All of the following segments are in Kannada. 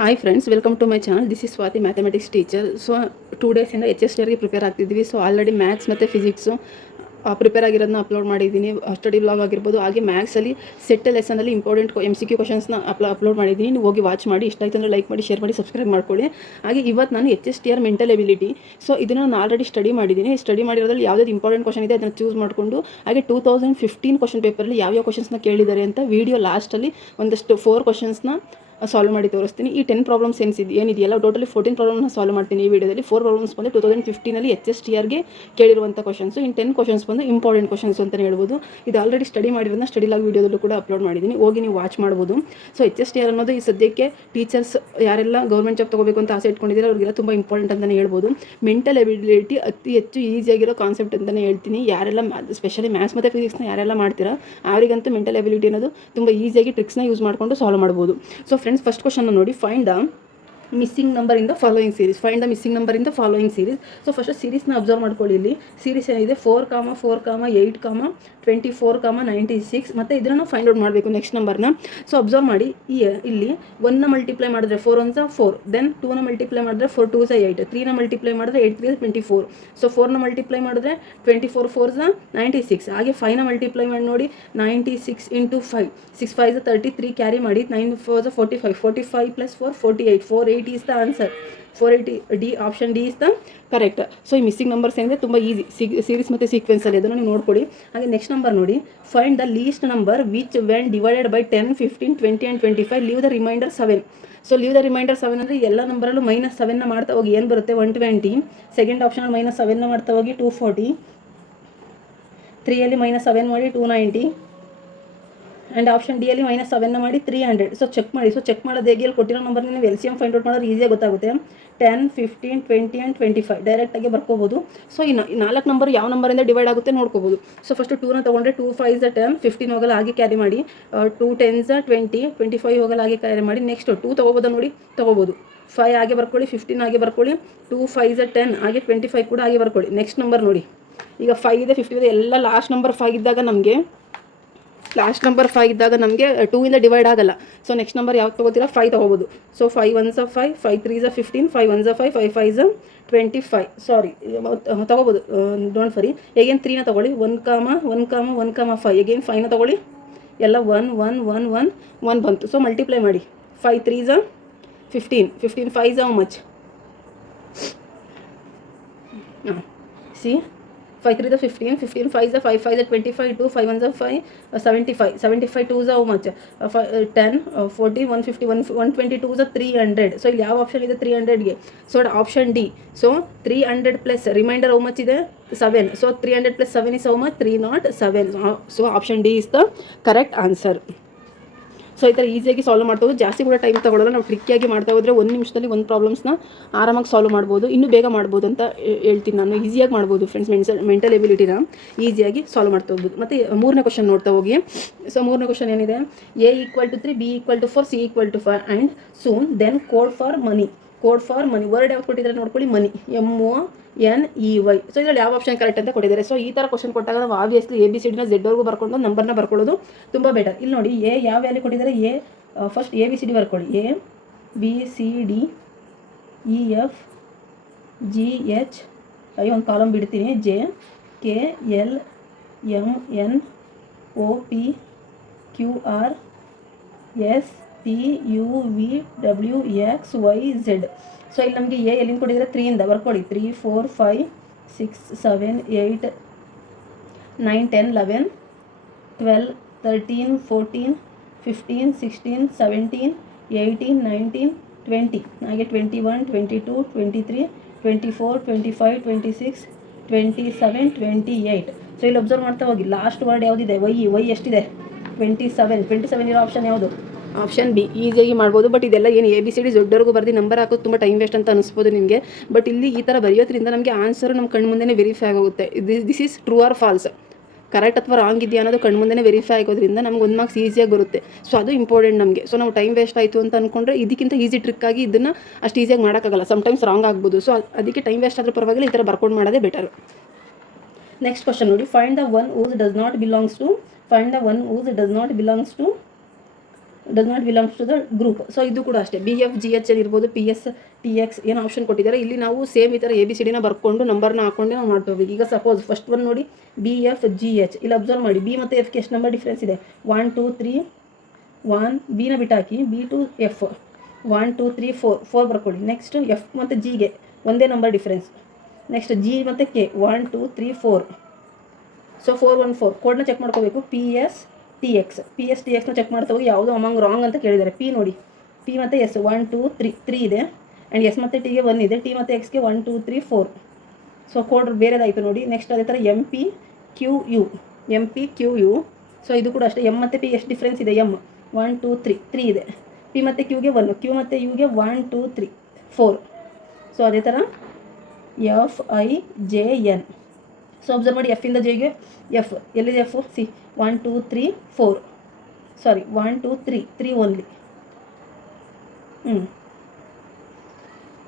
Hi friends, welcome to my channel. This is Swathi, mathematics teacher. So 2 ಡೇಸಿಂದ HSTRಗೆ ಪ್ರಿಪೇರ್ ಆಗ್ತಿದ್ವಿ. ಸೊ ಆಲ್ರೆಡಿ ಮ್ಯಾಥ್ಸ್ ಮತ್ತು ಫಿಸಿಕ್ಸು ಪ್ರಿಪೇರ್ ಆಗಿರೋದನ್ನ ಅಪ್ಲೋಡ್ ಮಾಡಿದ್ದೀನಿ. ಸ್ಟಡಿ ಬ್ಲಾಗ್ ಆಗಿರ್ಬೋದು. ಹಾಗೆ ಮ್ಯಾಥ್ಸಲ್ಲಿ ಸೆಟ್ ಲೆಸನಲ್ಲಿ ಇಂಪಾರ್ಟೆಂಟ್ MCQ ಕ್ವಶನ್ಸ್ನ ಅಪ್ಲೋಡ್ ಮಾಡಿದ್ದೀನಿ. ನೀವು ಹೋಗಿ ವಾಚ್ ಮಾಡಿ. ಇಷ್ಟ ಆಯಿತು ಅಂದರೆ ಲೈಕ್ ಮಾಡಿ, ಶೇರ್ ಮಾಡಿ, ಸಬ್ಸ್ಕ್ರೈಬ್ ಮಾಡ್ಕೊಳ್ಳಿ. ಹಾಗೆ ಇವತ್ತು ನಾನು HSTR ಮೆಂಟಲ್ ಎಬಿಲಿಟಿ. ಸೊ ಇದನ್ನು ನಾನು ಆಲ್ರೆಡಿ ಸ್ಟಡಿ ಮಾಡಿದ್ದೀನಿ. ಸ್ಟಡಿ ಮಾಡಿರೋದ್ರಲ್ಲಿ ಯಾವುದಾದ್ರು ಇಂಪಾರ್ಟೆಂಟ್ ಕ್ವಶನ್ ಇದೆ ಅದನ್ನು ಚೂಸ್ ಮಾಡಿಕೊಂಡು, ಹಾಗೆ 2015 ಕ್ವಶನ್ ಪೇಪರಲ್ಲಿ ಯಾವ್ಯಾವ ಕ್ವಶನ್ಸ್ನ ಕೇಳಿದ್ದಾರೆ ಅಂತ ವಿಡಿಯೋ ಲಾಸ್ಟಲ್ಲಿ ಒಂದಷ್ಟು 4 ಕ್ವಶನ್ಸ್ನ ಸಾಲ್ವ್ ಮಾಡಿ ತೋರಿಸ್ತೀನಿ. ಈ 10 ಪ್ರಾಬ್ಲಮ್ಸ್ ಏನಿದೆಯಲ್ಲ, ಟೋಟಲಿ 14 ಪ್ರಾಬ್ಲಮ್ನ ಸಾಲ್ವ್ ಮಾಡ್ತೀನಿ ಈ ವಿಡಿಯೋದಲ್ಲಿ. 4 ಪ್ರಾಬ್ಲಮ್ಸ್ ಬಂದು 2015 HSTRಗೆ ಕೇಳಿರುವಂಥ ಕ್ವಶನ್ಸು. ಇನ್ನು 10 ಕ್ವಶನ್ಸ್ ಬಂದು ಇಂಪಾರ್ಟೆಂಟ್ ಕ್ವಶನ್ಸ್ ಅಂತಲೇ ಹೇಳ್ಬೋದು. ಇದು ಆಲ್ರೆಡಿ ಸ್ಟಡಿ ಮಾಡಿರೋದನ್ನ ಸ್ಟಡಿ ಲಾಗ್ ವಿಡಿಯೋದಲ್ಲೂ ಕೂಡ ಅಪ್ಲೋಡ್ ಮಾಡಿದ್ದೀನಿ, ಹೋಗಿ ನೀವು ವಾಚ್ ಮಾಡ್ಬೋದು. ಸೊ HSTR ಅನ್ನೋದು ಈ ಸದ್ಯಕ್ಕೆ ಟೀಚರ್ಸ್ ಯಾರೆಲ್ಲ ಗೌರ್ಮೆಂಟ್ ಜಾಬ್ ತೊಗೋಬೇಕು ಅಂತ ಆಸೆ ಇಟ್ಕೊಂಡಿದ್ದಾರೆ ಅವ್ರಿಗೆಲ್ಲ ತುಂಬ ಇಂಪಾರ್ಟೆಂಟ್ ಅಂತಲೇ ಹೇಳ್ಬೋದು. ಮೆಂಟಲ್ ಎಬಿಲಿಟಿ ಅತಿ ಹೆಚ್ಚು ಈಸಿಯಾಗಿರೋ ಕಾನ್ಸೆಪ್ಟ್ ಅಂತಲೇ ಹೇಳ್ತೀನಿ. ಯಾರೆಲ್ಲ ಸ್ಪೆಷಲಿ ಮ್ಯಾಥ್ಸ್ ಮತ್ತು ಫಿಸಿಕ್ಸ್ನ ಯಾರೆಲ್ಲ ಮಾಡ್ತೀರಾ ಅವರಿಗಂತೂ ಮೆಂಟಲ್ ಎಬಿಲಿಟಿ ಅನ್ನೋದು ತುಂಬ ಈಸಿಯಾಗಿ ಟ್ರಿಕ್ಸ್ನ ಯೂಸ್ ಮಾಡಿಕೊಂಡು ಸಾಲ್ವ್ ಮಾಡ್ಬೋದು. ಸೊ ಫ್ರೆಂಡ್ಸ್, ಫಸ್ಟ್ ಕ್ವಶನ್ ನೋಡಿ. Find the missing number in the following series. Find the missing number in the following series. So first ಸೀರೀಸ್ನ ಅಬ್ಸರ್ವ್ ಮಾಡ್ಕೊಳ್ಳಿ. ಇಲ್ಲಿ ಸೀರೀಸ್ ಏನಿದೆ 4, 4, 8, 24, 96. ಮತ್ತು ಇದನ್ನು ನಾವು ಫೈಂಡ್ ಔಟ್ ಮಾಡಬೇಕು ನೆಕ್ಸ್ಟ್ ನಂಬರ್ನ. ಸೊ ಅಬ್ಸರ್ವ್ ಮಾಡಿ. ಇಲ್ಲಿ 1ನ ಮಲ್ಟಿಪ್ಲೈ ಮಾಡಿದ್ರೆ 4 1 4, ದೆನ್ 2ನ ಮಲ್ಟಿಪ್ಲೈ ಮಾಡಿದ್ರೆ 4 2 8, 3ನ ಮಲ್ಟಿಪ್ಲೈ ಮಾಡಿದ್ರೆ 8 3 24. ಸೊ 4ನ ಮಲ್ಟಿಪ್ಲೈ ಮಾಡಿದ್ರೆ 24 4 96. ಹಾಗೆ 5ನ ಮಲ್ಟಿಪ್ಲೈ ಮಾಡಿ ನೋಡಿ. 96 ಇಂಟು 5, 6 5 33 ಕ್ಯಾರಿ ಮಾಡಿ. 9 4 45, 45 plus 4 48, 480 is the answer. 480 D, option D is the correct. So ಈ ಮಿಸ್ಸಿಂಗ್ ನಂಬರ್ಸ್ ಏನಿದೆ ತುಂಬ ಈಸಿ, ಸೀರೀಸ್ ಮತ್ತು ಸೀಕ್ವೆನ್ಸಲ್ಲಿ ಅದನ್ನು ನೀವು ನೋಡ್ಕೊಳ್ಳಿ. ಹಾಗೆ ನೆಕ್ಸ್ಟ್ ನಂಬರ್ ನೋಡಿ. Find the least number which when divided by 10, 15, 20 and 25 leave the reminder 7. So leave the reminder 7 ಅಂದರೆ ಎಲ್ಲ ನಂಬರಲ್ಲೂ -7ನ ಮಾಡ್ತಾ ಹೋಗಿ ಏನು ಬರುತ್ತೆ? 120. ಸೆಕೆಂಡ್ ಆಪ್ಷನಲ್ಲಿ -7ನ ಮಾಡ್ತಾ ಹೋಗಿ 240. 3ಯಲ್ಲಿ -7 ಮಾಡಿ 290. ಆ್ಯಂಡ್ ಆಪ್ಷನ್ ಡಿ ಅಲ್ಲಿ -7ನ ಮಾಡಿ 300. ಸೊ ಚೆಕ್ ಮಾಡಿ. ಸೊ ಚೆಕ್ ಮಾಡೋದು ಹೇಗೆ? ಅಲ್ಲಿ ಕೊಟ್ಟಿರೋ ನಂಬರ್ನ ನೀವು LCM ಫೈಂಡ್ ಔಟ್ ಮಾಡೋದು ಈಸಿಯಾಗಿ ಗೊತ್ತಾಗುತ್ತೆ. 10, 15, 20 ಆ್ಯಂಡ್ 25 ಡೈರೆಕ್ಟಾಗಿ ಬರ್ಕೋಬೋದು. ಸೊ ಈ 4 ನಂಬರ್ ಯಾವ ನಂಬರಿಂದ ಡಿವೈಡ್ ಆಗುತ್ತೆ ನೋಡ್ಕೋಬೋದು. ಸೊ ಫಸ್ಟು 2ನ ತೊಗೊಂಡ್ರೆ 2 5 10, 15 ಹೋಗಲ್ಲ ಹಾಗೆ ಕ್ಯಾರಿ ಮಾಡಿ. 2 10 20, 25 ಹೋಗಲ್ಲ ಹಾಗೆ ಕ್ಯಾರಿ ಮಾಡಿ. ನೆಕ್ಸ್ಟ್ 2 ತೊಗೋಬೋದಾ ನೋಡಿ? ತೊಗೋಬೋದು. 5 ಹಾಗೆ ಬರ್ಕೊಳ್ಳಿ, 15 ಹಾಗೆ ಬರ್ಕೊಳ್ಳಿ, 2 5 10 ಹಾಗೆ 25 ಕೂಡ ಹಾಗೆ ಬರ್ಕೊಳ್ಳಿ. ನೆಕ್ಸ್ಟ್ ನಂಬರ್ ನೋಡಿ. ಈಗ 5 ಇದೆ, 15 ಇದೆ, ಎಲ್ಲ ಲಾಸ್ಟ್ ನಂಬರ್ 5 ಇದ್ದಾಗ ನಮಗೆ 2 ಇಂದ ಡಿವೈಡ್ ಆಗಲ್ಲ. ಸೊ ನೆಕ್ಸ್ಟ್ ನಂಬರ್ ಯಾವ್ದು ತೊಗೋತೀರಾ? 5 ತೊಗೋಬೋದು. ಸೊ 5 1 5, 5 3 15, 5 1 5, 5 5 25. ಸಾರಿ, ತೊಗೋಬೋದು, ಡೋಂಟ್ ವರಿ. ಎಗೇನ್ 3ನ ತೊಗೊಳ್ಳಿ. 1, 1, 5. ಎಗೇನ್ 5ನ ತೊಗೊಳ್ಳಿ. ಎಲ್ಲ 1 1 1 1 1 ಬಂತು. ಸೊ ಮಲ್ಟಿಪ್ಲೈ ಮಾಡಿ. 5 3 15, 15 5 how much? C 5 3 15, 15 5 5 5 25, 2 5 1 5 75, 75 2 how much? 10 40 150 122 300. So ಇಲ್ಲಿ ಯಾವ ಆಪ್ಷನ್ ಇದೆ 300ಗೆ? So option D. So 300 plus reminder how much ಇದೆ? 7. So 300 plus 7 is how much? 307. So option D is the correct answer. So ಈ ಥರ ಈಸಿಯಾಗಿ ಸಾಲ್ವ್ ಮಾಡ್ಬೋದು. ಜಾಸ್ತಿ ಕೂಡ ಟೈಮ್ ತೊಗೊಳ್ಳೋಲ್ಲ. ನಾವು ಟ್ರಿಕ್ಕಿಯಾಗಿ ಮಾಡ್ತಾ ಹೋದರೆ 1 ನಿಮಿಷದಲ್ಲಿ 1 ಪ್ರಾಬ್ಲಮ್ಸ್ನ ಆರಾಮಾಗಿ ಸಾಲ್ವ್ ಮಾಡ್ಬೋದು. ಇನ್ನೂ ಬೇಗ ಮಾಡ್ಬೋದು ಅಂತ ಹೇಳ್ತೀನಿ ನಾನು. ಈಸಿಯಾಗಿ ಮಾಡ್ಬೋದು ಫ್ರೆಂಡ್ಸ್. ಮೆಂಟಲ್ ಎಬಿಲಿಟಿನ ಈಸಿಯಾಗಿ ಸಾಲ್ವ್ ಮಾಡ್ತಾ ಹೋಗ್ಬೋದು. ಮತ್ತು 3ನೇ ಕ್ವಶನ್ ನೋಡ್ತಾ ಹೋಗಿ. ಸೊ 3ನೇ ಕ್ವಶನ್ ಏನಿದೆ? A = 3, B = 4, C = 5 and soon then code for money. Word ಯಾವ್ದು ಕೊಟ್ಟಿದ್ದಾರೆ ನೋಡ್ಕೊಳ್ಳಿ. ಮನಿ, MONEY. ಸೊ ಇದರಲ್ಲಿ ಯಾವ ಆಪ್ಷನ್ ಕರೆಕ್ಟ್ ಅಂತ ಕೊಟ್ಟಿದ್ದಾರೆ. ಸೊ ಈ ಥರ ಕ್ವಶನ್ ಕೊಟ್ಟಾಗ ನಾವು ಆಬ್ವಿಯಸ್ಲಿ ABCDನ Z ಬರ್ಕೊಂಡು ನಂಬರ್ನ ಬರ್ಕೊಳ್ಳೋದು ತುಂಬ ಬೆಟರ್. ಇಲ್ಲಿ ನೋಡಿ, ಎ ಯಾವ ವ್ಯಾಲ್ಯೂ ಕೊಟ್ಟಿದ್ದಾರೆ? ಎ ಫಸ್ಟ್ ABCD ಬರ್ಕೊಳ್ಳಿ. ABCD EF GH ಒಂದು ಕಾಲಮ್ ಬಿಡ್ತೀನಿ. JKL MN OP QR STUV WXYZ. So ಇಲ್ಲಿ ನಮಗೆ ಎ ಎಲ್ಲಿಂದ ಕೊಟ್ಟಿದ್ದಾರೆ? 3ಇಂದ ಬರ್ಕೊಳ್ಳಿ. 3 4 5 6 7 8 9 10 11 12 13 14 15 16 17 18 19 20 ಹಾಗೆ 21 22 23 24 25 26 27 28. ಸೊ ಇಲ್ಲಿ ಅಬ್ಸರ್ವ್ ಮಾಡ್ತಾ ಹೋಗಿ. ಲಾಸ್ಟ್ ವರ್ಡ್ ಯಾವುದಿದೆ? ವೈ ಎಷ್ಟಿದೆ? 27 ಇರೋ ಆಪ್ಷನ್ ಯಾವುದು? Option B. ಈಸಿಯಾಗಿ ಮಾಡ್ಬೋದು. ಬಟ್ ಇದೆಲ್ಲ ಏನು ABCD Z ಬರ್ದು ನಂಬರ್ ಹಾಕೋದು ತುಂಬ ಟೈಮ್ ವೇಸ್ಟ್ ಅಂತ ಅನಿಸ್ಬೋದು ನಿಮಗೆ. ಬಟ್ ಇಲ್ಲಿ ಈ ಥರ ಬರೆಯೋದ್ರಿಂದ ನಮಗೆ ಆನ್ಸರು ನಮ್ಮ ಕಣ್ಣು ಮುಂದೆ ವೆರಿಫೈ ಆಗೋಗುತ್ತೆ. This is true or false, correct ಅಥವಾ ರಾಂಗ್ ಇದೆಯಾ ಅನ್ನೋದು ಕಣ್ಣು ಮುಂದೆ ವೆರಿಫೈ ಆಗೋದ್ರಿಂದ ನಮ್ಗೆ 1 ಮಾರ್ಕ್ಸ್ ಈಸಿಯಾಗಿ ಬರುತ್ತೆ. ಸೊ ಅದು ಇಂಪಾರ್ಟೆಂಟ್ ನಮಗೆ. ಸೊ ನಾವು ಟೈಮ್ ವೇಸ್ಟ್ ಆಯಿತು ಅಂತ ಅಂದ್ಕೊಂಡ್ರೆ ಇದಕ್ಕಿಂತ ಈಸಿ ಟ್ರಿಕ್ಕಾಗಿ ಇದನ್ನು ಅಷ್ಟು ಈಸಿಯಾಗಿ ಮಾಡೋಕ್ಕಾಗಲ್ಲ. ಸಮ್ಟೈಮ್ಸ್ ರಾಂಗ್ ಆಗ್ಬೋದು. ಸೊ ಅದಕ್ಕೆ ಟೈಮ್ ವೇಸ್ಟ್ ಆದರೂ ಪರವಾಗಿಲ್ಲ, ಈ ಥರ ಬರ್ಕೊಂಡು ಮಾಡೋದೇ ಬೆಟರ್. ನೆಕ್ಸ್ಟ್ ಕ್ವಶನ್ ನೋಡಿ. Find the one whose does not belongs to does not belongs to the group. So ಇದು ಕೂಡ ಅಷ್ಟೇ BF GH ಇರ್ಬೋದು, PS TX ಏನು ಆಪ್ಷನ್ ಕೊಟ್ಟಿದ್ದಾರೆ. ಇಲ್ಲಿ ನಾವು ಸೇಮ್ ಈ ಥರ ABCDನ ಬರ್ಕೊಂಡು ನಂಬರ್ನ ಹಾಕ್ಕೊಂಡೆ ನಾವು ಮಾಡ್ಕೋಬೇಕು. ಈಗ ಸಪೋಸ್ ಫಸ್ಟ್ ಒನ್ ನೋಡಿ BFGH, ಇಲ್ಲಿ ಅಬ್ಸರ್ವ್ ಮಾಡಿ B ಮತ್ತು Fಗೆ ಎಷ್ಟು ನಂಬರ್ ಡಿಫ್ರೆನ್ಸ್ ಇದೆ, 1 2 3 1, Bನ ಬಿಟ್ಟು ಹಾಕಿ B to F 1 2 3 4 ಬರ್ಕೊಳ್ಳಿ. ನೆಕ್ಸ್ಟ್ F ಮತ್ತು Gಗೆ ಒಂದೇ ನಂಬರ್ ಡಿಫ್ರೆನ್ಸ್. ನೆಕ್ಸ್ಟ್ G ಮತ್ತು K 1 2 3 4. ಸೊ 4 1 4 ಕೋಡ್ನ ಚೆಕ್ ಮಾಡ್ಕೋಬೇಕು. PS TXನ ಚೆಕ್ ಮಾಡ್ತಾ ಹೋಗಿ ಯಾವುದು ಅಮಾಂಗ್ ರಾಂಗ್ ಅಂತ ಕೇಳಿದ್ದಾರೆ. P ನೋಡಿ P ಮತ್ತು S 1 2 3 ಇದೆ, ಆ್ಯಂಡ್ S ಮತ್ತು Tಗೆ 1 ಇದೆ, T ಮತ್ತು Xಗೆ 1 2 3 4. ಸೊ ಕೋಡ್ ಬೇರೆದಾಯಿತು ನೋಡಿ. ನೆಕ್ಸ್ಟ್ ಅದೇ ಥರ MPQU. ಸೊ ಇದು ಕೂಡ ಅಷ್ಟೇ M ಮತ್ತು P ಎಷ್ಟು ಡಿಫ್ರೆನ್ಸ್ ಇದೆ, M 1 2 3 ಇದೆ, P ಮತ್ತು Qಗೆ 1, Q ಮತ್ತು Uಗೆ 1 2 3 4. ಸೊ ಅದೇ ಥರ FIJN. ಸೊ ಅಬ್ಸರ್ವ್ ಮಾಡಿ F ಇಂದ Jಗೆ F ಎಲ್ಲಿದೆ, F C 1 2 3 4, sorry 1 2 3 only.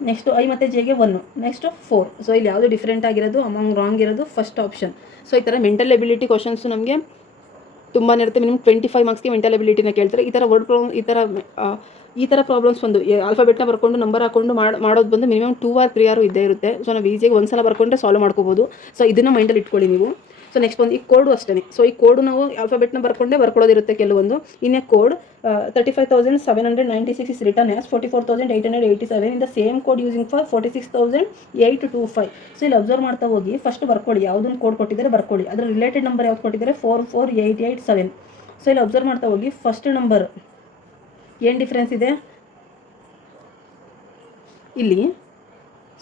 Next I ಮತ್ತು Jಗೆ 1, ನೆಕ್ಸ್ಟು 4. ಸೊ ಇಲ್ಲಿ ಯಾವುದು ಡಿಫ್ರೆಂಟ್ ಆಗಿರೋದು, ಅಮಾಂಗ್ ರಾಂಗ್ ಇರೋದು ಫಸ್ಟ್ ಆಪ್ಷನ್. ಸೊ ಈ ಥರ ಮೆಂಟಲ್ ಎಬಿಲಿಟಿ ಕ್ವಶನ್ಸು ನಮಗೆ ತುಂಬಾ ಇರುತ್ತೆ. ಮಿನಿಮಮ್ 25 ಮಾರ್ಕ್ಸ್ಗೆ ಮೆಂಟಲ್ ಎಬಿಲಿಟಿನ ಕೇಳ್ತಾರೆ. ಈ ಥರ ವರ್ಡ್ ಪ್ರಾಬ್ಲಮ್, ಈ ಥರ ಪ್ರಾಬ್ಲಮ್ಸ್ ಬಂದು ಆಲ್ಫಾಬೆಟ್ನ ಬರ್ಕೊಂಡು ನಂಬರ್ ಹಾಕೊಂಡು ಮಾಡೋದು ಬಂದು ಮಿನಿಮಮ್ 2 or 3 ಆರು ಇದ್ದೇ ಇರುತ್ತೆ. ಸೊ ನಾವು ಈಸಿಯಾಗಿ ಒಂದು ಸಲ ಬರ್ಕೊಂಡ್ರೆ ಸಾಲ್ವ್ ಮಾಡ್ಕೋಬೋದು. ಸೊ ಇದನ್ನು ಮೈಂಡಲ್ಲಿ ಇಟ್ಕೊಳ್ಳಿ ನೀವು. ಸೊ ನೆಕ್ಸ್ಟ್ ಬಂದು ಈ ಕೋಡು ಅಷ್ಟೇ. ಸೊ ಈ ಕೋಡು ನಾವು ಆಲ್ಫಾಬೆಟ್ನ ಬರ್ಕೊಳ್ಳೋದಿರುತ್ತೆ ಕೆಲವೊಂದು. In a code 35,796 is written as 44,887 in the same code using for 46,825. So ಇಲ್ಲಿ ಅಬ್ಸರ್ವ್ ಮಾಡ್ತಾ ಹೋಗಿ ಫಸ್ಟ್ ಬರ್ಕೊಳ್ಳಿ, ಯಾವುದನ್ನು ಕೋಡ್ ಕೊಟ್ಟಿದ್ದಾರೆ ಬರ್ಕೊಳ್ಳಿ, ಅದರ ರಿಲೇಟೆಡ್ ನಂಬರ್ ಯಾವ್ದು ಕೊಟ್ಟಿದ್ದಾರೆ 44887. ಸೊ ಇಲ್ಲಿ ಅಬ್ಸರ್ವ್ ಮಾಡ್ತಾ ಹೋಗಿ ಫಸ್ಟ್ ನಂಬರ್ ಏನು ಡಿಫ್ರೆನ್ಸ್ ಇದೆ ಇಲ್ಲಿ.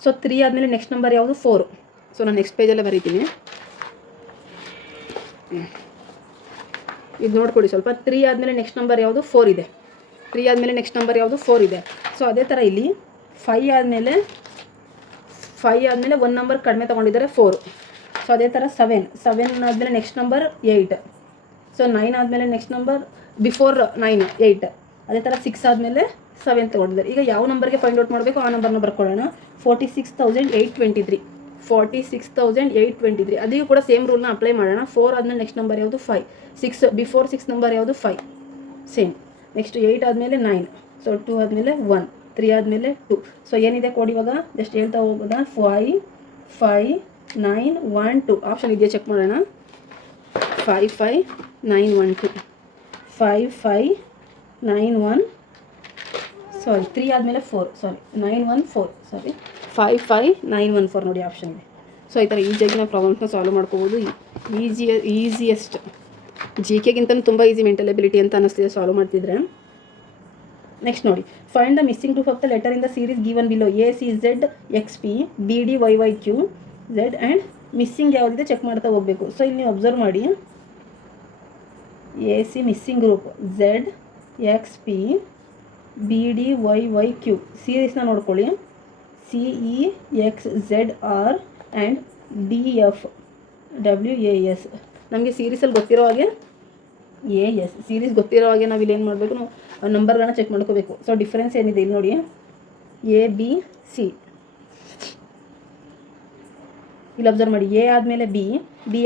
ಸೊ 3 ಆದಮೇಲೆ ನೆಕ್ಸ್ಟ್ ನಂಬರ್ ಯಾವುದು 4. ಸೊ ನಾನು ನೆಕ್ಸ್ಟ್ ಪೇಜಲ್ಲೇ ಬರೀತೀನಿ, ಇದು ನೋಡ್ಕೊಳ್ಳಿ ಸ್ವಲ್ಪ. 3 ಆದಮೇಲೆ ನೆಕ್ಸ್ಟ್ ನಂಬರ್ ಯಾವುದು 4 ಇದೆ, 3 ಆದಮೇಲೆ ನೆಕ್ಸ್ಟ್ ನಂಬರ್ ಯಾವುದು 4 ಇದೆ. ಸೊ ಅದೇ ಥರ ಇಲ್ಲಿ 5 ಆದಮೇಲೆ 1 ನಂಬರ್ ಕಡಿಮೆ ತೊಗೊಂಡಿದ್ದಾರೆ 4. ಸೊ ಅದೇ ಥರ 7 ಆದಮೇಲೆ ನೆಕ್ಸ್ಟ್ ನಂಬರ್ 8. ಸೊ 9 ಆದಮೇಲೆ ನೆಕ್ಸ್ಟ್ ನಂಬರ್ ಬಿಫೋರ್ 9 8. ಅದೇ ಥರ 6 ಆದಮೇಲೆ 7 ತೊಗೊಂಡಿದ್ದಾರೆ. ಈಗ ಯಾವ ನಂಬರ್ಗೆ ಫೈಂಡ್ ಔಟ್ ಮಾಡಬೇಕು ಆ ನಂಬರ್ನ ಬರ್ಕೊಳ್ಳೋಣ. 46,823. ಅದಕ್ಕೂ ಕೂಡ ಸೇಮ್ ರೂಲ್ನ ಅಪ್ಲೈ ಮಾಡೋಣ. 4 ಆದಮೇಲೆ ನೆಕ್ಸ್ಟ್ ನಂಬರ್ ಯಾವುದು 5, 6 ಬಿಫೋರ್ 6 ನಂಬರ್ ಯಾವುದು 5 ಸೇಮ್. ನೆಕ್ಸ್ಟ್ 8 ಆದಮೇಲೆ 9. ಸೊ 2 ಆದಮೇಲೆ 1, 3 ಆದಮೇಲೆ 2. ಸೊ ಏನಿದೆ ಕೋಡ್ ಇವಾಗ ಜಸ್ಟ್ ಹೇಳ್ತಾ ಹೋಗೋದಾ, 5 5 9 1 2 ಆಪ್ಷನ್ ಇದೆಯಾ ಚೆಕ್ ಮಾಡೋಣ. 5 5 9 1 2 5 5 9 1 ಸಾರಿ 3 ಆದಮೇಲೆ 4 ಸಾರಿ 9 1 4 ಸಾರಿ 5 5 9 1 4 ನೋಡಿ ಆಪ್ಷನ್ ಇದೆ. ಸೊ ಈ ಥರ ಈಸಿಯಾಗಿ ನಾವು ಪ್ರಾಬ್ಲಮ್ಸ್ನ ಸಾಲ್ವ್ ಮಾಡ್ಕೋಬೋದು. ಈಸಿಯೆಸ್ಟ್ GKಗಿಂತಲೂ ತುಂಬ ಈಸಿ ಮೆಂಟಲ್ ಎಬಿಲಿಟಿ ಅಂತ ಅನ್ನಿಸ್ತಿದೆ ಸಾಲ್ವ್ ಮಾಡ್ತಿದ್ರೆ. ನೆಕ್ಸ್ಟ್ ನೋಡಿ, find the missing group of the letter in the series given below ACZXP BDYYQZ and missing ಯಾವುದಿದೆ ಚೆಕ್ ಮಾಡ್ತಾ ಹೋಗಬೇಕು. ಸೊ ಇಲ್ಲಿ ನೀವು ಅಬ್ಸರ್ವ್ ಮಾಡಿ, AC missing group ZXP BDYYQ ಸೀರೀಸ್ನ ನೋಡ್ಕೊಳ್ಳಿ. CEXZR and DFWAS. ನಮಗೆ ಸೀರೀಸಲ್ಲಿ ಗೊತ್ತಿರೋ ಹಾಗೆ AS ಸೀರೀಸ್ ಗೊತ್ತಿರೋ ಹಾಗೆ ನಾವು ಇಲ್ಲಿ ಏನು ಮಾಡಬೇಕು, ನಾವು ನಂಬರ್ಗಳನ್ನ ಚೆಕ್ ಮಾಡ್ಕೋಬೇಕು. ಸೊ ಡಿಫ್ರೆನ್ಸ್ ಏನಿದೆ ಇಲ್ಲಿ ನೋಡಿ, ABC ಇಲ್ಲಿ ಅಬ್ಸರ್ವ್ ಮಾಡಿ. A ಆದಮೇಲೆ B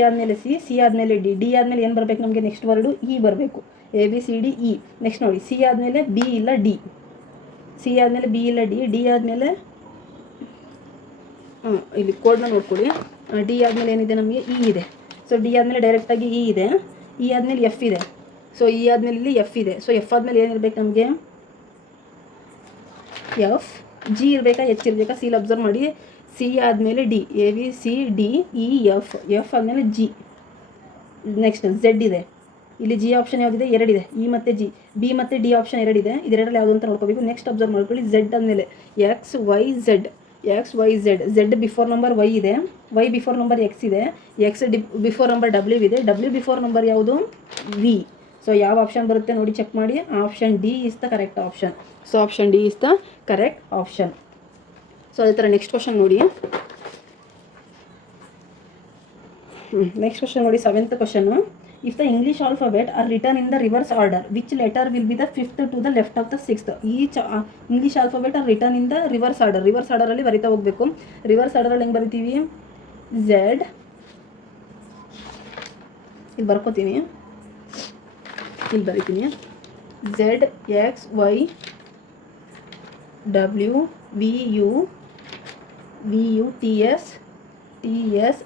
ಆದಮೇಲೆ C ಆದಮೇಲೆ D ಆದಮೇಲೆ ಏನು ಬರಬೇಕು ನಮಗೆ ನೆಕ್ಸ್ಟ್ ವರ್ಡು E ಬರಬೇಕು. ABCDE. ನೆಕ್ಸ್ಟ್ ನೋಡಿ, C ಆದಮೇಲೆ B ಇಲ್ಲ D, C ಆದಮೇಲೆ B ಇಲ್ಲ D ಆದಮೇಲೆ ಇಲ್ಲಿ ಕೋಡ್ನ ನೋಡ್ಕೊಳ್ಳಿ. D ಆದಮೇಲೆ ಏನಿದೆ ನಮಗೆ E ಇದೆ. ಸೊ D ಆದಮೇಲೆ ಡೈರೆಕ್ಟಾಗಿ E ಇದೆ, E ಆದಮೇಲೆ F ಇದೆ. ಸೊ E ಆದಮೇಲೆ ಇಲ್ಲಿ F ಇದೆ. ಸೊ F ಆದಮೇಲೆ ಏನಿರ್ಬೇಕು ನಮಗೆ F, G ಇರಬೇಕಾ H ಇರಬೇಕಾ? ಸಿ ಅಬ್ಸರ್ವ್ ಮಾಡಿ, C ಆದಮೇಲೆ D, ABCDEF, F ಆದಮೇಲೆ G, ನೆಕ್ಸ್ಟ್ Z ಇದೆ. ಇಲ್ಲಿ G ಆಪ್ಷನ್ ಯಾವುದಿದೆ 2 ಇದೆ, E ಮತ್ತು G. B ಮತ್ತು D ಆಪ್ಷನ್ 2 ಇದೆ, ಇದೆರಡರಲ್ಲಿ ಯಾವುದು ಅಂತ ನೋಡ್ಕೋಬೇಕು. ನೆಕ್ಸ್ಟ್ ಅಬ್ಸರ್ವ್ ಮಾಡ್ಕೊಳ್ಳಿ, Z ಆದಮೇಲೆ XYZ. Z before number Y ಇದೆ, Y ಬಿಫೋರ್ ನಂಬರ್ X ಇದೆ, X ಬಿಫೋರ್ ನಂಬರ್ W ಇದೆ, W ಬಿಫೋರ್ ನಂಬರ್ ಯಾವುದು V. ಸೊ ಯಾವ ಆಪ್ಷನ್ ಬರುತ್ತೆ ನೋಡಿ ಚೆಕ್ ಮಾಡಿ. Option D is the correct option. So option D is the correct option. So ಅದೇ ಥರ ನೆಕ್ಸ್ಟ್ ಕ್ವಶನ್ ನೋಡಿ. ನೆಕ್ಸ್ಟ್ ಕ್ವಶನ್ ನೋಡಿ, 7th question. If the English alphabet are written in the reverse order, which letter will be the 5th to the left of the 6th? Each English alphabet are written in the reverse order. Reverse ಆರ್ಡರಲ್ಲಿ ಬರಿತಾ ಹೋಗಬೇಕು. ರಿವರ್ಸ್ ಆರ್ಡರಲ್ಲಿ ಹೆಂಗೆ ಬರಿತೀವಿ, Z ಇಲ್ಲಿ ಬರ್ಕೋತೀನಿ, ಇಲ್ಲಿ ಬರಿತೀನಿ Z X Y W V U T S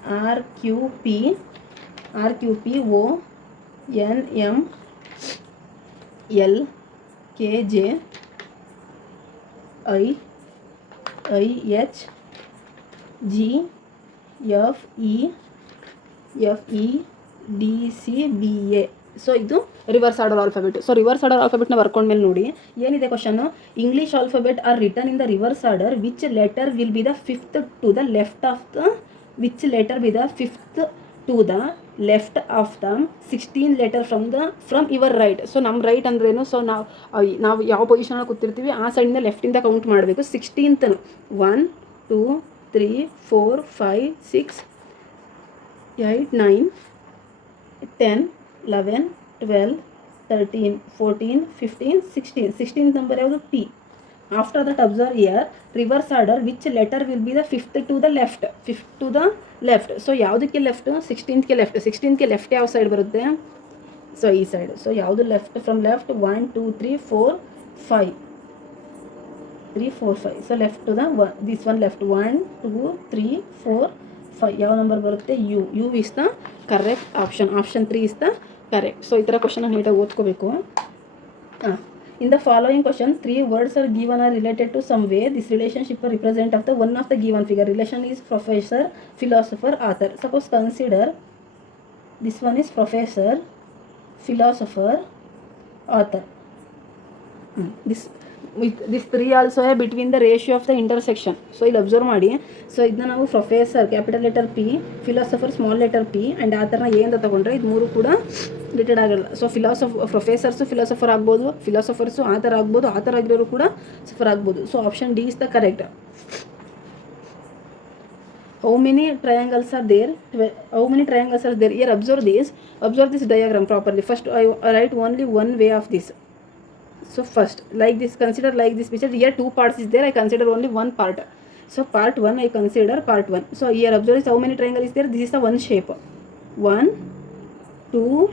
R Q P O N M L K J I H G F E D C B A. So ಇದು reverse order alphabet. So reverse order ಆಲ್ಫಾಬೆಟ್ನ ಬರ್ಕೊಂಡ್ಮೇಲೆ ನೋಡಿ ಏನಿದೆ question. English alphabet are return in the reverse order which letter will be the fifth to the left of the which letter be the fifth to the left of the 16 letter from your right. So ನಮ್ಮ ರೈಟ್ ಅಂದ್ರೇನು, ಸೊ ನಾವು ಯಾವ ಪೊಸಿಷನಲ್ಲಿ ಕೂತಿರ್ತೀವಿ ಆ ಸೈಡಿಂದ ಲೆಫ್ಟಿಂದ ಕೌಂಟ್ ಮಾಡಬೇಕು. 16th 1 2 3 4 5 6 8 9 10 11 12 13 14 15 16. 16th ನಂಬರ್ ಯಾವುದು? T. After that observe here reverse order which letter will be the fifth to the left. Fifth to the left. So ಯಾವುದಕ್ಕೆ left? 16th left. 16th left ಯಾವ ಸೈಡ್ ಬರುತ್ತೆ? ಸೊ ಈ ಸೈಡ್. ಸೊ ಯಾವುದು left? From left 1 2 3 4 5 3 4 5. So left to the this one left 1 2 3 4 5. ಯಾವ ನಂಬರ್ ಬರುತ್ತೆ? U is the correct option. Option 3 is the correct. So ಈ ಥರ ಕ್ವಶನ್ ನೀಟಾಗಿ ಓದ್ಕೋಬೇಕು. In the following question 3 words are given are related to some way. This relationship represent of the one of the given figure. Relation is professor, philosopher, author. Suppose consider this one is professor, philosopher, author. This 3 also है between the ratio of the intersection. So ಇಲ್ಲಿ ಅಬ್ಸರ್ವ್ ಮಾಡಿ. ಸೊ ಇದನ್ನ ನಾವು professor capital letter P, philosopher small letter P and ಆಥರ್ನ ಎ ಅಂತ ತಗೊಂಡ್ರೆ ಇದು ಮೂರು ಕೂಡ ರಿಲೇಟೆಡ್ ಆಗಲ್ಲ. ಸೊ ಪ್ರೊಫೆಸರ್ಸು ಫಿಲಾಸಫರ್ ಆಗ್ಬೋದು, ಫಿಲಾಸಫರ್ಸು ಆಥರ್ ಆಗ್ಬೋದು, ಆಥರ್ ಆಗಿರೋರು ಕೂಡ ಸಫರ್ ಆಗ್ಬೋದು. So option D is the correct. How many triangles are there? Here observe this diagram properly. First I write only one way of this. So first like this, consider like this picture. Here 2 parts is there, I consider only one part. So part 1 I consider part 1. So here observe how many triangle is there. This is the one shape. 1 2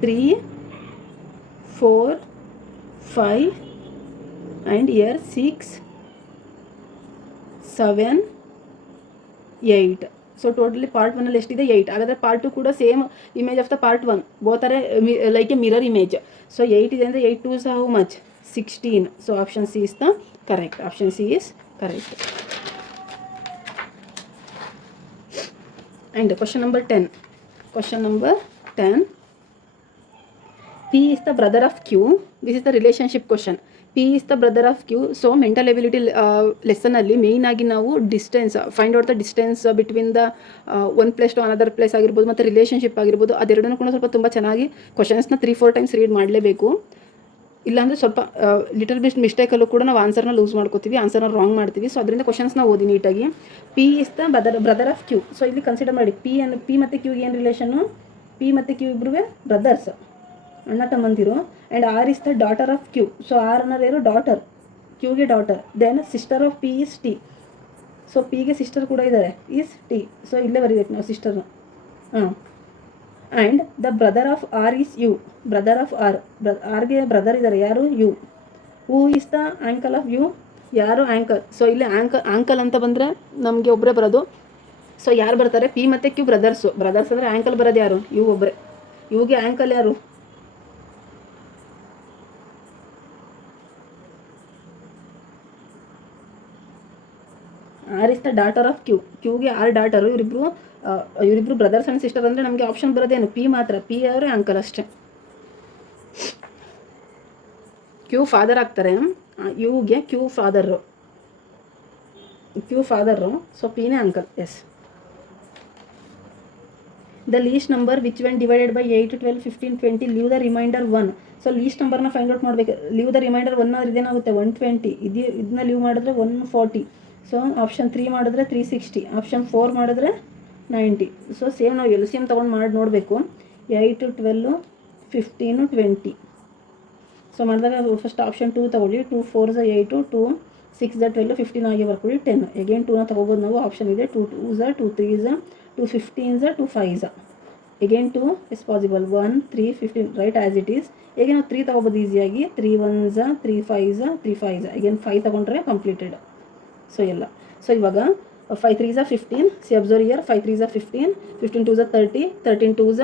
3 4 5 and here 6 7 8. So totally part 1 ಎಷ್ಟಿದೆ? 8. ಹಾಗಾದರೆ ಪಾರ್ಟ್ 2 ಕೂಡ same image of the part 1, both are like A mirror image. So 8 ಇದೆ ಅಂದರೆ 8 2s how much? 16. So option C is the correct. Option C is correct. And question number 10. P is the brother of Q. This is the relationship question. P is the brother of Q. So mental ability ಲೆಸನಲ್ಲಿ ಮೇಯ್ನಾಗಿ ನಾವು distance find out the distance between the one place to another place ಆಗಿರ್ಬೋದು, ಮತ್ತು ರಿಲೇಷನ್ಶಿಪ್ ಆಗಿರ್ಬೋದು, ಅದೆರಡನ್ನೂ ಕೂಡ ಸ್ವಲ್ಪ ತುಂಬ ಚೆನ್ನಾಗಿ ಕ್ವಶನ್ಸ್ನ 3-4 ಟೈಮ್ಸ್ ರೀಡ್ ಮಾಡಲೇಬೇಕು. ಇಲ್ಲಾಂದರೆ ಸ್ವಲ್ಪ ಲಿಟಲ್ ಬಿಟ್ ಮಿಸ್ಟೇಕಲ್ಲೂ ಕೂಡ ನಾವು ಆನ್ಸರ್ನ ಲೂಸ್ ಮಾಡ್ಕೋತೀವಿ, ಆನ್ಸರ್ನ ರಾಂಗ್ ಮಾಡ್ತೀವಿ. ಸೊ ಅದರಿಂದ ಕ್ವಶನ್ಸ್ನ ಓದಿ ನೀಟಾಗಿ. P is the brother of Q. So ಇಲ್ಲಿ ಕನ್ಸಿಡರ್ ಮಾಡಿ ಪಿ ಮತ್ತು ಕ್ಯೂಗೆ ಏನು ರಿಲೇಷನ್ನು? ಪಿ ಮತ್ತು ಕ್ಯೂ ಇಬ್ಬರು ಬ್ರದರ್ಸ್, ಅಣ್ಣ ತಮ್ಮಂದಿರು. And R is the daughter of Q. So R ಅನ್ನೋದೇನು? ಡಾಟರ್, ಕ್ಯೂಗೆ daughter. Then sister of P is T. So ಪಿಗೆ ಸಿಸ್ಟರ್ ಕೂಡ ಇದ್ದಾರೆ, ಈಸ್ ಟಿ. ಸೊ ಇಲ್ಲೇ ಬರೀಬೇಕು ನಾವು ಸಿಸ್ಟರ್ನ. And the brother of R is U. Brother of ಆರ್ಗೆ ಬ್ರದರ್ ಇದ್ದಾರೆ, ಯಾರು? You. Who is the ankle of you? ಯಾರು? ಆ್ಯಂಕಲ್. ಸೊ ಇಲ್ಲಿ ಆ್ಯಂಕಲ್ ಅಂತ ಬಂದರೆ ನಮಗೆ ಒಬ್ಬರೇ ಬರೋದು. ಸೊ ಯಾರು ಬರ್ತಾರೆ? ಪಿ ಮತ್ತು ಕ್ಯೂ ಬ್ರದರ್ಸು. ಬ್ರದರ್ಸ್ ಅಂದರೆ ಆ್ಯಂಕಲ್ ಬರೋದು ಯಾರು? ಯು ಒಬ್ಬರೇ. ಯುಗೆ ಆ್ಯಂಕಲ್ ಯಾರು? R is the daughter of Q. ಕ್ಯೂಗೆ ಆರ್ ಡಾಟರು. ಇವರಿಬ್ರು ಬ್ರದರ್ಸ್ ಆ್ಯಂಡ್ ಸಿಸ್ಟರ್ ಅಂದರೆ ನಮಗೆ ಆಪ್ಷನ್ ಬರೋದೇನು? ಪಿ ಮಾತ್ರ. ಪಿ ಅವರೇ ಆ್ಯಂಕಲ್ ಅಷ್ಟೇ. ಕ್ಯೂ ಫಾದರ್ ಆಗ್ತಾರೆ, ಯುಗೆ ಕ್ಯೂ ಫಾದರು. ಸೊ ಪಿನೇ uncle. Yes. The least number which when divided by 8 12 15 20 leave the reminder 1. So least number find out ಮಾಡಬೇಕು. ಲೀವ್ ದ ರಿಮೈಂಡರ್ 1 ಆದರೆ ಇದೇನಾಗುತ್ತೆ? 120. ಇದನ್ನ ಲೀವ್ ಮಾಡಿದ್ರೆ 140. ಸೊ ಆಪ್ಷನ್ 3 ಮಾಡಿದ್ರೆ 360. ಆಪ್ಷನ್ 4 ಮಾಡಿದ್ರೆ 90. ಸೊ ಸೇಮ್ ನಾವು ಎಲ್ ಸಿ ಎಮ್ ತೊಗೊಂಡು ಮಾಡಿ ನೋಡಬೇಕು. 8 12 15 20. ಸೊ ಮಾಡಿದಾಗ ಫಸ್ಟ್ ಆಪ್ಷನ್ 2 ತೊಗೊಳ್ಳಿ. 2 4s 8, 2 6 12 15 ಆಗಿ ಬರ್ಕೊಳ್ಳಿ 10. ಅಗೇನ್ 2ನ ತೊಗೋಬೋದು ನಾವು. ಆಪ್ಷನ್ ಇದೆ 2 2s 2 3s 2 15s 2 5s. again 2 is possible, 1 3 15, right as it is. ಈಗ ನಾವು 3 ತಗೋಬೋದು ಈಸಿಯಾಗಿ, 3 1s 3 5s 3 5s, again 5 ತಗೊಂಡ್ರೆ ಕಂಪ್ಲೀಟೆಡ್. ಸೊ ಎಲ್ಲ, ಸೊ ಇವಾಗ 5 3s 15, C observe year, 5 3s 15, 15 2s 30, 13 2s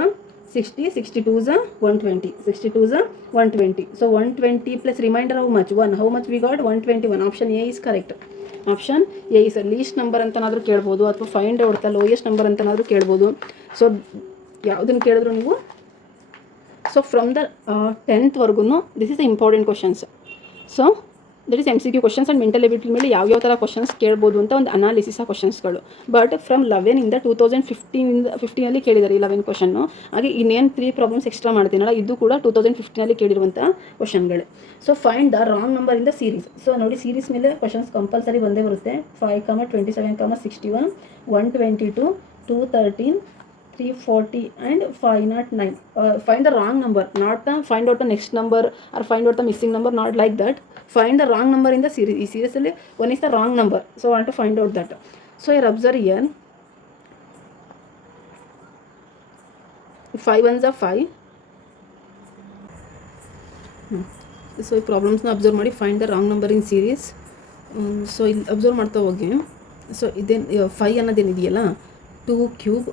60, 60 2s 120, 60 2s 120. So 120 plus remainder how much? 1. How much we got? 121. Option A is correct. Option A is least number ಅಂತನಾದರೂ ಕೇಳ್ಬೋದು, ಅಥವಾ ಫೈಂಡ್ ಔಟ್ ಲೋಯೆಸ್ಟ್ ನಂಬರ್ ಅಂತನಾದರೂ ಕೇಳ್ಬೋದು. ಸೊ ಯಾವುದನ್ನು ಕೇಳಿದ್ರು ನೀವು, so from the 10th this is the important questions. So that is MCQ questions and mental ability ಮೇಲೆ ಯಾವ ಥರ ಕ್ವಶನ್ಸ್ ಕೇಳ್ಬೋದು ಅಂತ ಒಂದು ಅನಾಲಿಸಿಸ್ ಆ ಕ್ವಶನ್ಸ್ಗಳು. ಬಟ್ ಫ್ರಮ್ 11 2015 ಕೇಳಿದ್ದಾರೆ 11 ಕ್ವಶನ್ನು. ಹಾಗೆ ಇನ್ನೇನು 3 ಪ್ರಾಬ್ಲಮ್ಸ್ ಎಕ್ಸ್ಟ್ರಾ ಮಾಡ್ತೀನಲ್ಲ, ಇದು ಕೂಡ 2015 ಕೇಳಿರುವಂಥ ಕ್ವಶನ್ಗಳೇ. So find the wrong number in the series. So ನೋಡಿ, ಸೀರೀಸ್ ಮೇಲೆ ಕ್ವಶನ್ಸ್ ಕಂಪಲ್ಸರಿ ಬಂದೇ ಬರುತ್ತೆ. 5, 27, 61, 122, 213, 340 and 509. Find the wrong number, not the find out the next number or find out the missing number, not like that. Find the wrong number in the series. This series alli one is the wrong number, so I want to find out that. So here observe here, 5 ones are 5. So ಈ ಪ್ರಾಬ್ಲಮ್ಸ್ನ ಅಬ್ಸರ್ವ್ ಮಾಡಿ find the wrong number in series. So ಇಲ್ಲಿ ಅಬ್ಸರ್ವ್ ಮಾಡ್ತಾ ಹೋಗಿ. ಸೊ ಇದೇನು 5 ಅನ್ನೋದೇನಿದೆಯಲ್ಲ, 2 ಕ್ಯೂಬ್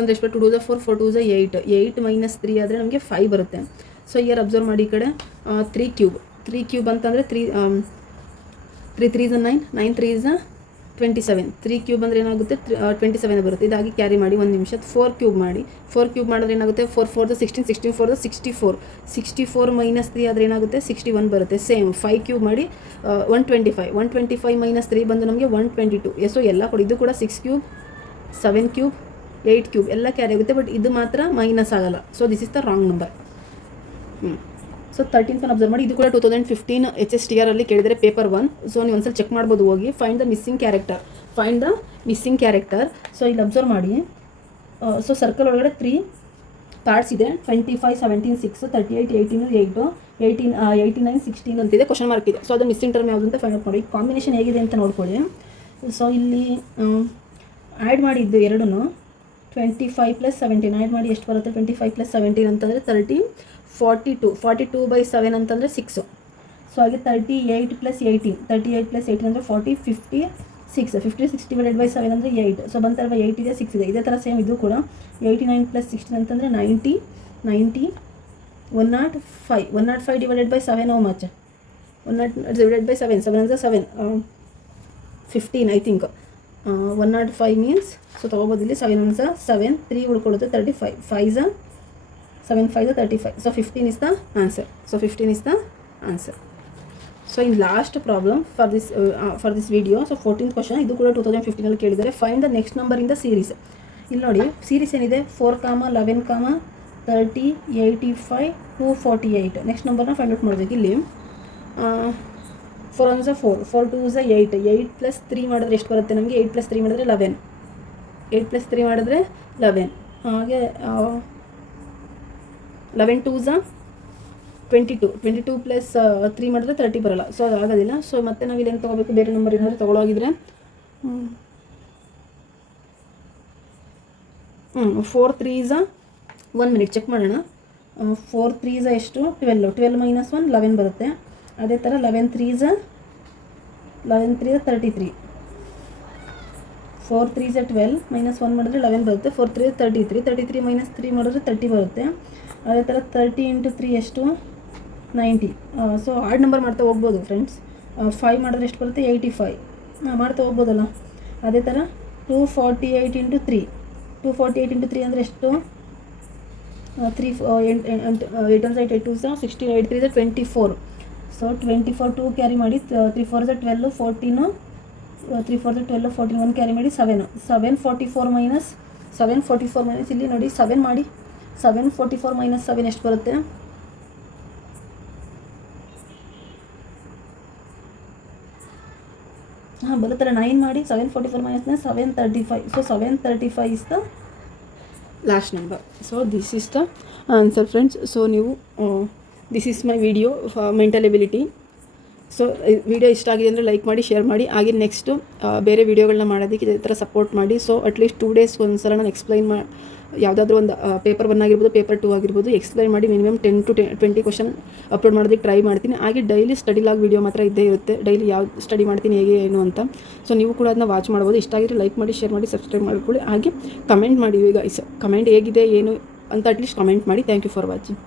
ಅಂದರೆ ಎಷ್ಟು? 2 2s 4, 4 2s 8, 8 - 3 ಆದರೆ ನಮಗೆ 5 ಬರುತ್ತೆ. ಸೊ ಇಯರ್ ಅಬ್ಸರ್ವ್ ಮಾಡಿ, ಈ ಕಡೆ 3 ಕ್ಯೂಬ್ ಅಂತಂದರೆ 3 3s 9, 9 3s 27, 3 ಕ್ಯೂಬ್ ಅಂದರೆ ಏನಾಗುತ್ತೆ? 27 ಬರುತ್ತೆ. ಇದಾಗಿ ಕ್ಯಾರಿ ಮಾಡಿ 1 ನಿಮಿಷ. 4 ಕ್ಯೂಬ್ ಮಾಡಿ, 4 ಕ್ಯೂಬ್ ಮಾಡಿದ್ರೆ ಏನಾಗುತ್ತೆ? 4 4 16, 16 4 64, 64 - 3 ಆದರೆ ಏನಾಗುತ್ತೆ? 61 ಬರುತ್ತೆ. ಸೇಮ್ 5 ಕ್ಯೂಬ್ ಮಾಡಿ 125, 125 - 3 ಬಂದು ನಮಗೆ 122. ಸೊ ಎಲ್ಲ ಕೂಡ, ಇದು ಕೂಡ 6 ಕ್ಯೂಬ್ 7 ಕ್ಯೂಬ್ 8 ಕ್ಯೂಬ್ ಎಲ್ಲ ಕ್ಯಾರಿ ಆಗುತ್ತೆ, ಬಟ್ ಇದು ಮಾತ್ರ ಮೈನಸ್ ಆಗಲ್ಲ. So this is the wrong number. So 13th observe ಮಾಡಿ, ಇದು ಕೂಡ 2015 HSTR ಅಲ್ಲಿ ಕೇಳಿದರೆ ಪೇಪರ್ 1. ಸೊ ನೀವು ಒಂದ್ಸಲ ಚೆಕ್ ಮಾಡ್ಬೋದು ಹೋಗಿ. Find the missing character. So ಇಲ್ಲಿ ಅಬ್ಸರ್ವ್ ಮಾಡಿ, ಸೊ ಸರ್ಕಲ್ ಒಳಗಡೆ 3 ಪಾರ್ಟ್ಸ್ ಇದೆ. 25 17 6, 38 18 8, 89 16 ಅಂತಿದೆ, ಕ್ವಶನ್ ಮಾರ್ಕ್ ಇದೆ. ಸೊ ಅದು ಮಿಸ್ಸಿಂಗ್ ಟರ್ಮ್ ಯಾವುದು ಅಂತ ಫೈಂಡ್ ಔಟ್ ಮಾಡಿ. ಕಾಂಬಿನೇಷನ್ ಹೇಗಿದೆ ಅಂತ ನೋಡ್ಕೊಳ್ಳಿ. ಸೊ ಇಲ್ಲಿ ಆ್ಯಡ್ ಮಾಡಿದ್ದು ಎರಡೂ 25 + 17 ಆ್ಯಡ್ ಮಾಡಿ ಎಷ್ಟು ಬರುತ್ತೆ? 25 + 17 ಅಂತಂದರೆ 30, 42, 42/7 ಅಂತಂದರೆ 6. ಸೊ ಹಾಗೆ 38 + 18, 38 + 18 ಅಂದರೆ 40, 56, 56 / 7 ಅಂದರೆ 8. ಸೊ ಬಂತಲ್ವ, 8 ಇದೆ 6 ಇದೆ. ಇದೇ ಥರ ಸೇಮ್ ಇದು ಕೂಡ 89 + 16 ಅಂತಂದರೆ 90, 105, 105 / 7 how much? 100 / 7, 7 ಅಂದರೆ 7, 15 ಐ ಥಿಂಕ್. 105 ಮೀನ್ಸ್, ಸೊ ತೊಗೋಬೋದು ಇಲ್ಲಿ 7 1s 7, 3 ಉಳ್ಕೊಳ್ಳುತ್ತೆ 35, 5s 7 5s 35. So 15 is the answer. So in last problem for this video. So 14th question, ಇದು ಕೂಡ 2015 ಕೇಳಿದ್ದಾರೆ. Find the next number in the series. ಇಲ್ಲಿ ನೋಡಿ, ಸೀರೀಸ್ ಏನಿದೆ? 4, 11, 30, 85, 248. ನೆಕ್ಸ್ಟ್ ನಂಬರ್ನ ಫೈಂಡ್ ಔಟ್ ಮಾಡಬೇಕು. ಇಲ್ಲಿ 4 1s 4, 4 2s 8, 8 + 3 ಮಾಡಿದ್ರೆ ಎಷ್ಟು ಬರುತ್ತೆ ನಮಗೆ? 8 + 3 ಮಾಡಿದ್ರೆ 11, 8 + 3 ಮಾಡಿದ್ರೆ 11. ಹಾಗೆ 11 2s 22, 22 + 3 ಮಾಡಿದ್ರೆ 30 ಬರೋಲ್ಲ. ಸೊ ಅದು ಆಗೋದಿಲ್ಲ. ಸೊ ಮತ್ತೆ ನಾವು ಇಲ್ಲಿ ಏನು ತೊಗೋಬೇಕು? ಬೇರೆ ನಂಬರ್ ಏನಾದರೂ ತೊಗೊಳೋಗಿದ್ರೆ 4 3s 1 ಮಿನಿಟ್ ಚೆಕ್ ಮಾಡೋಣ. 4 3s ಎಷ್ಟು? 12, 12 - 1 11 ಬರುತ್ತೆ. ಅದೇ ಥರ 11 3s 33, 4 3s 12 - 1 ಮಾಡಿದ್ರೆ 11 ಬರುತ್ತೆ. 4 3s 33, 33 - 3 ಮಾಡಿದ್ರೆ 30 ಬರುತ್ತೆ. ಅದೇ ಥರ 30 × 3 ಎಷ್ಟು? 90. ಸೊ ಆಡ್ ನಂಬರ್ ಮಾಡ್ತಾ ಹೋಗ್ಬೋದು ಫ್ರೆಂಡ್ಸ್. 5 ಮಾಡಿದ್ರೆ ಎಷ್ಟು ಬರುತ್ತೆ? 85. ಮಾಡ್ತಾ ಹೋಗ್ಬೋದಲ್ಲ. ಅದೇ ಥರ 248 × 3, 248 × 3 ಅಂದರೆ ಎಷ್ಟು? 3 8 1s 8 2s 16, 8 3s 24. So 24 2 carry ಮಾಡಿ, 3 4s 12, 14, 3 4s 12, 14 1 ಕ್ಯಾರಿ ಮಾಡಿ 7, 744 ಇಲ್ಲಿ ನೋಡಿ 7 ಮಾಡಿ, 744 - 7 ಎಷ್ಟು ಬರುತ್ತೆ? ಬರುತ್ತಲ್ಲ 9 ಮಾಡಿ, 744 - 735. So 735 is the last number. So this is the answer friends. So ನೀವು this is my video mental ability. So video ಇಷ್ಟ ಆಗಿದೆ ಅಂದರೆ ಲೈಕ್ ಮಾಡಿ, ಶೇರ್ ಮಾಡಿ. ಹಾಗೆ ನೆಕ್ಸ್ಟು ಬೇರೆ ವೀಡಿಯೋಗಳನ್ನ ಮಾಡೋದಕ್ಕೆ ಇದೇ ಥರ ಸಪೋರ್ಟ್ ಮಾಡಿ. ಸೊ ಅಟ್ಲೀಸ್ಟ್ 2 ಡೇಸ್ ಒಂದ್ಸಲ ನಾನು ಯಾವುದಾದ್ರೂ ಒಂದು ಪೇಪರ್ 1 ಆಗಿರ್ಬೋದು, ಪೇಪರ್ 2 ಆಗಿರ್ಬೋದು ಎಕ್ಸ್ಪ್ಲೈನ್ ಮಾಡಿ ಮಿನಿಮಮ್ 10 to 20 ಕ್ವಶನ್ ಅಪ್ಲೋಡ್ ಮಾಡೋದಕ್ಕೆ ಟ್ರೈ ಮಾಡ್ತೀನಿ. ಹಾಗೆ ಡೈಲಿ ಸ್ಟಡಿ ಲಾಗ್ ವೀಡಿಯೋ ಮಾತ್ರ ಇದ್ದೇ ಇರುತ್ತೆ, ಡೈಲಿ ಯಾವ್ದು ಸ್ಟಡಿ ಮಾಡ್ತೀನಿ ಹೇಗೆ ಏನು ಅಂತ. ಸೊ ನೀವು ಕೂಡ ಅದನ್ನ ವಾಚ್ ಮಾಡ್ಬೋದು. ಇಷ್ಟ ಆಗಿದ್ರೆ ಲೈಕ್ ಮಾಡಿ, ಶೇರ್ ಮಾಡಿ, ಸಬ್ಸ್ಕ್ರೈಬ್ ಮಾಡ್ಕೊಳ್ಳಿ. ಹಾಗೆ ಕಮೆಂಟ್ ಮಾಡಿ ಗೈಸ್, ಕಮೆಂಟ್ ಹೇಗಿದೆ ಏನು ಅಂತ ಅಟ್ಲೀಸ್ಟ್ ಕಮೆಂಟ್ ಮಾಡಿ. Thank you for watching.